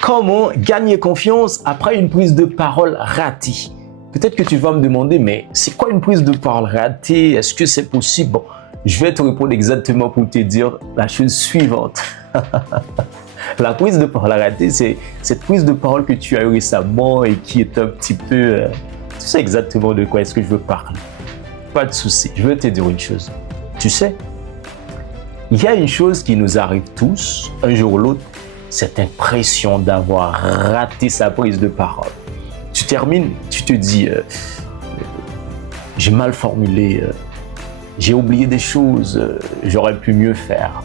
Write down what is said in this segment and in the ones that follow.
Comment gagner confiance après une prise de parole ratée? Peut-être que tu vas me demander, mais c'est quoi une prise de parole ratée? Est-ce que c'est possible? Bon, je vais te répondre exactement pour te dire la chose suivante. La prise de parole ratée, c'est cette prise de parole que tu as eue récemment et qui est un petit peu... tu sais exactement de quoi est-ce que je veux parler. Pas de souci, je veux te dire une chose. Tu sais, il y a une chose qui nous arrive tous, un jour ou l'autre, cette impression d'avoir raté sa prise de parole. Tu termines, tu te dis, j'ai mal formulé, j'ai oublié des choses, j'aurais pu mieux faire.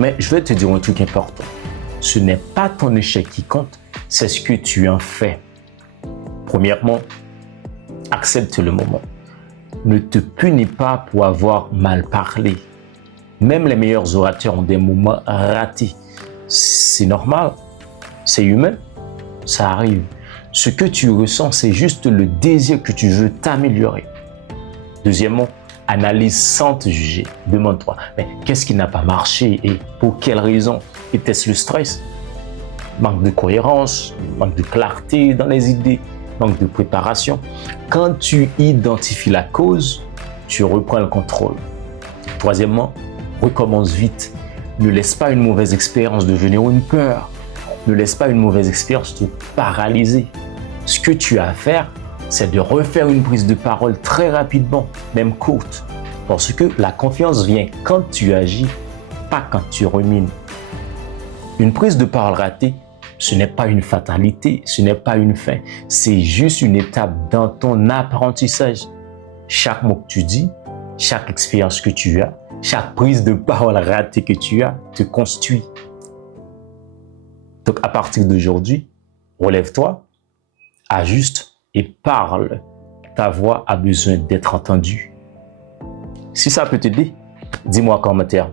Mais je vais te dire un truc important. Ce n'est pas ton échec qui compte, c'est ce que tu en fais. Premièrement, accepte le moment. Ne te punis pas pour avoir mal parlé. Même les meilleurs orateurs ont des moments ratés. C'est normal, c'est humain, ça arrive. Ce que tu ressens, c'est juste le désir que tu veux t'améliorer. Deuxièmement, analyse sans te juger. Demande-toi, mais qu'est-ce qui n'a pas marché et pour quelle raison? Était-ce le stress? Manque de cohérence, manque de clarté dans les idées, manque de préparation. Quand tu identifies la cause, tu reprends le contrôle. Troisièmement, recommence vite. Ne laisse pas une mauvaise expérience devenir une peur. Ne laisse pas une mauvaise expérience te paralyser. Ce que tu as à faire, c'est de refaire une prise de parole très rapidement, même courte. Parce que la confiance vient quand tu agis, pas quand tu rumines. Une prise de parole ratée, ce n'est pas une fatalité, ce n'est pas une fin. C'est juste une étape dans ton apprentissage. Chaque mot que tu dis, chaque expérience que tu as, chaque prise de parole ratée que tu as te construit. Donc à partir d'aujourd'hui, relève-toi, ajuste et parle. Ta voix a besoin d'être entendue. Si ça peut t'aider, dis-moi en commentaire.